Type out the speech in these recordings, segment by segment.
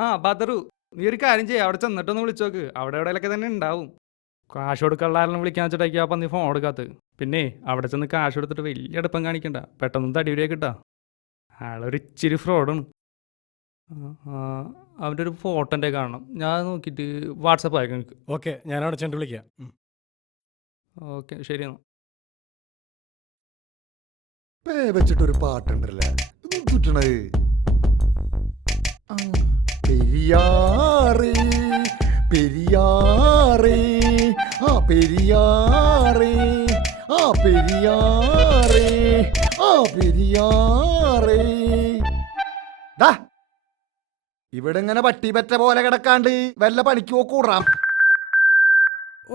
ആ ബദറു, നീ ഒരു കാര്യം ചെയ്യാം, അവിടെ ചെന്നിട്ടൊന്ന് വിളിച്ചോക്ക്. അവിടെ എവിടെയൊക്കെ തന്നെ ഉണ്ടാവും. കാശ് കൊടുക്കാനുള്ള ആരെങ്കിലും വിളിക്കാൻ വെച്ചിട്ടേക്ക് അപ്പം നീ ഫോൺ കൊടുക്കാത്ത. പിന്നെ അവിടെ ചെന്ന് കാശ് കൊടുത്തിട്ട് വലിയ അടുപ്പം കാണിക്കണ്ട, പെട്ടെന്ന് തടിയൂരിയെ കിട്ടാ. ആളൊരു ഇച്ചിരി ഫ്രോഡാണ്. അവൻ്റെ ഒരു ഫോട്ടോ എൻ്റെ കാണണം, ഞാൻ നോക്കിയിട്ട് വാട്സപ്പ് അയക്കാം നിങ്ങൾക്ക്. ഓക്കെ, ഞാൻ അവിടെ ചെന്ന് വിളിക്കാം. ഓക്കെ ശരി എന്നാൽ. വെച്ചിട്ടൊരു പാട്ടുണ്ടല്ലേ കിട്ടണത്. പെരിയാറേ പെരിയാറേ ആ പെരിയാറേ ആ പെരിയാറേ ആ പെരിയാറേ. ദാ ഇവിടെ ഇങ്ങനെ പട്ടി പറ്റ പോലെ കിടക്കാണ്ട് വല്ല പണിക്ക് കൂടാം. ഓ,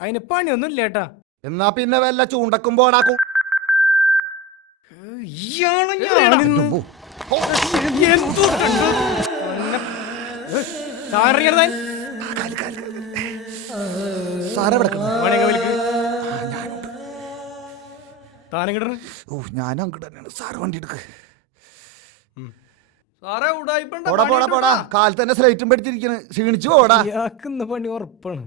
അതിന് പണിയൊന്നും ഇല്ല ഏട്ടാ. എന്നാ പിന്നെ വല്ല ചൂണ്ടക്കും പോടാക്കും. ഞാൻ അങ്ങോട്ട് തന്നെയാണ് സാറ് വണ്ടി എടുക്ക്. പോടാ കാലത്ത് തന്നെ സ്ലൈറ്റും പഠിച്ചിരിക്കണ്, ക്ഷീണിച്ചു പോടാ. പണി ഉറപ്പാണ്.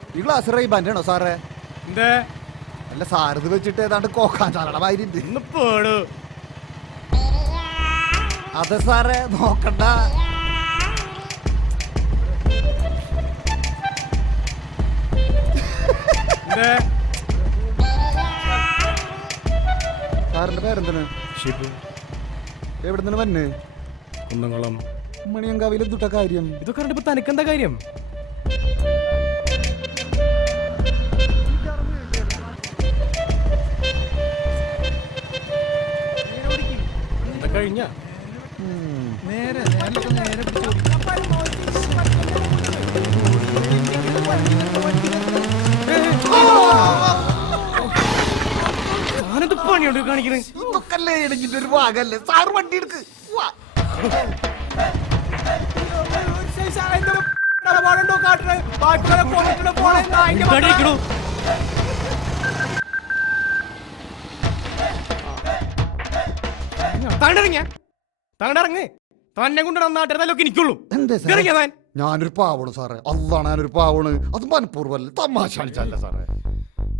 ഈ ഗ്ലാസ് റൈബാൻ്റെ ആണോ സാറേ? അല്ല സാറിത് വെച്ചിട്ട് ഏതാണ്ട് കോക്കാൻ ചാലടമായിരുന്നു. അതെ സാറേ, നോക്കണ്ട. സാറിന്റെ പേരെന്താണ്? ഷിബു. എവിടെ നിന്ന് വന്ന്? കുന്നംകുളം. മണിയങ്കാവിൽ എന്തുട്ട കാര്യം? ഇതൊക്കെ കണ്ടിപ്പോ തനിക്കെന്താ കാര്യം? കഴിഞ്ഞ നേരെ ഞാനെന്ത് പണിയോട് കാണിക്കണേ? ഇതൊക്കെ ഇടഞ്ഞിട്ട് ഒരു ഭാഗല്ലേ സാറ് വണ്ടി എടുക്ക്. തന്നെ കൊണ്ട് നാട്ടിലൊക്കെ എനിക്കുള്ളൂ. ഞാനൊരു പാവണ് സാറേ, അതാണ് ഞാനൊരു പാവണ്. അത് മനഃപൂർവ്വമല്ല, തമാശ കളിച്ചല്ല സാറേ.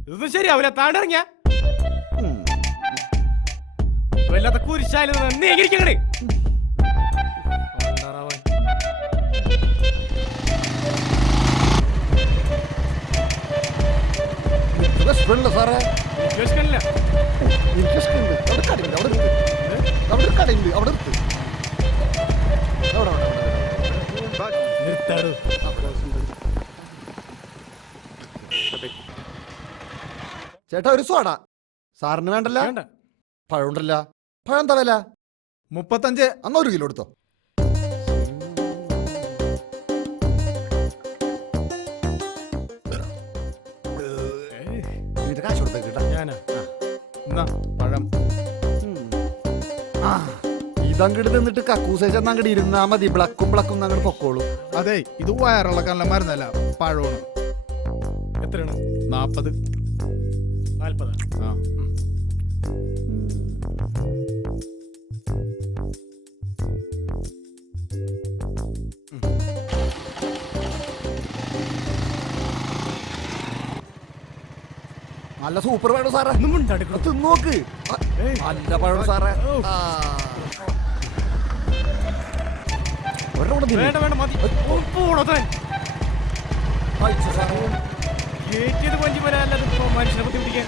ഇതൊന്നും ശരിയാവില്ല. താണ്ടിറങ്ങിയ വല്ലാത്ത കുരിശാലും നീങ്ങിരിക്കണേ. സാറേ ചേട്ടാ ഒരു സോഡ സാറിന് വേണ്ടല്ല? പഴം ഉണ്ടല്ല? പഴം എന്താ വില? 35. അന്ന് 1 കിലോ എടുത്തോ. കാശ് കൊടുത്തേട്ടാ. പഴം ഇതങ്ങോട്ട് നിന്നിട്ട് കക്കൂസേച്ചെന്ന് അങ്ങോട്ട് ഇരുന്നാ മതി. ബ്ലക്കും അങ്ങോട്ട് പൊക്കോളൂ. അതെ, ഇത് വയറുള്ള കള്ളന്മാരുന്നല്ല, പഴമാണ്. എത്രയാണ്? 40. 40. ആ നല്ല സൂപ്പർ പഴം സാറേ, തിന്നോക്ക്. നല്ല പഴം സാറേ. മനുഷ്യനെ ബുദ്ധിമുട്ടിക്കാൻ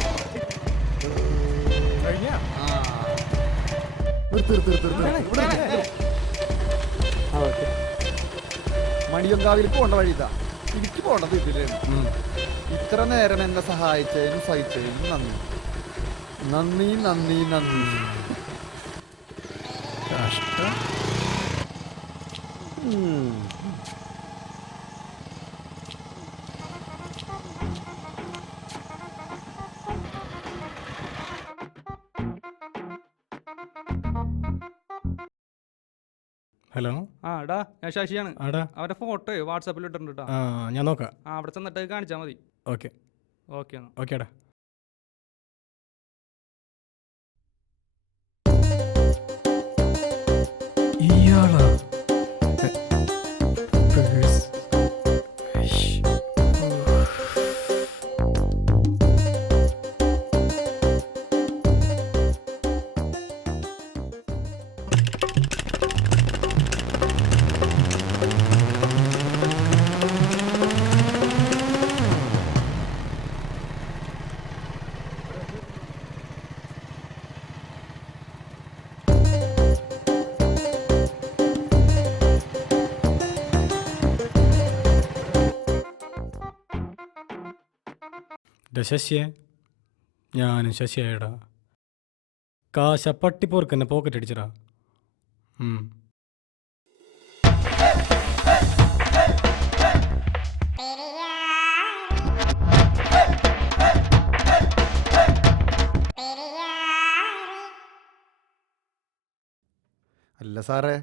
മണിയങ്കാവിൽ പോണ്ട വഴിതാ. എനിക്ക് പോണ്ടത് ഇതിലാണ്. ഇത്ര നേരം എന്നെ സഹായിച്ചതിനും സഹിച്ചതിനും നന്ദി നന്ദി നന്ദി നന്ദി. കഷ്ടം. ഹലോ. ആടാ, ഞാൻ ശശിയാണ്. ആടാ, അവരുടെ ഫോട്ടോ വാട്സാപ്പിൽ ഇട്ടിട്ടുണ്ട് കേട്ടോ. ഞാൻ നോക്കാം. അവിടെ ചെന്നിട്ട് കാണിച്ചാൽ മതി. ഓക്കെ ഓക്കെ എന്നാ. ഓക്കേടാ. ഇയാളാ ശശിയെ ഞാനും ശശിയായടാ. കാശ പട്ടിപ്പോർക്ക് എന്നെ പോക്കറ്റ് അടിച്ചടാ. അല്ല സാറേ,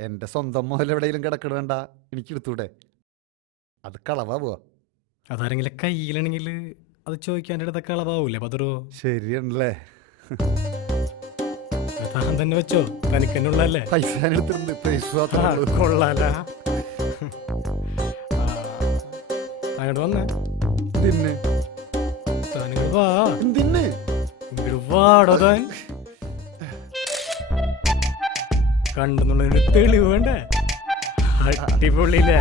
എൻ്റെ സ്വന്തം മുതൽ എവിടെയെങ്കിലും കിടക്കണണ്ട എനിക്ക് എടുത്തൂടെ? അത് കളവാ പോവാ. അതാരെങ്കിലും കയ്യിലാണെങ്കിൽ അത് ചോദിക്കാൻ ഇടത്തൊക്കെ അളവാവൂലേ പതറോ? ശരിയാണല്ലേ. താൻ തന്നെ വെച്ചോ, തനിക്കെന്നുള്ളല്ലേ. പൈസ ഞാൻ എടുത്തിട്ടുണ്ട്, പൈസ മാത്രമേ ഉള്ളൂ. കൊള്ളാല. അങ്ങോട്ട് വന്നേ. തിന്ന് താനിങ്ങോട്ട് വാ. തിന്ന് ഇങ്ങോട്ട് വാടോ താൻ. കണ്ടെന്നുള്ളൊരു തെളിവ് വേണ്ടേ? അടിപൊളിയില്ലേ?